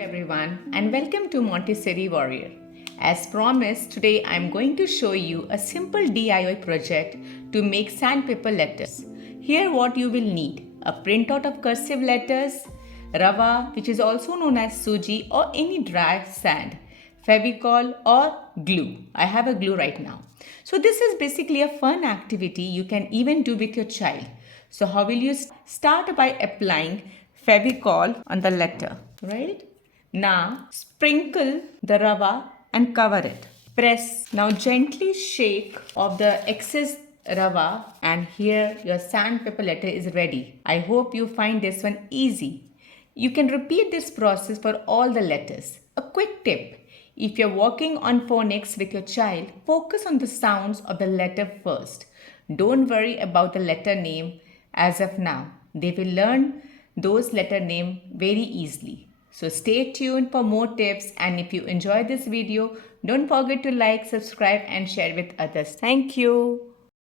everyone and welcome to Montessori Warrior. As promised, today I am going to show you a simple DIY project to make sandpaper letters. Here what you will need: a printout of cursive letters, Rava, which is also known as Sooji, or any dry sand, Fevicol or glue. I have a glue right now. So this is basically a fun activity you can even do with your child. So how will you start? By applying Fevicol on the letter, right? Now sprinkle the rava and cover it. Press. Now gently shake off the excess rava, and here your sandpaper letter is ready. I hope you find this one easy. You can repeat this process for all the letters. A quick tip: if you're working on phonics with your child, focus on the sounds of the letter first. Don't worry about the letter name as of now. They will learn those letter name very easily. So stay tuned for more tips, and if you enjoyed this video, don't forget to like, subscribe and share with others. Thank you.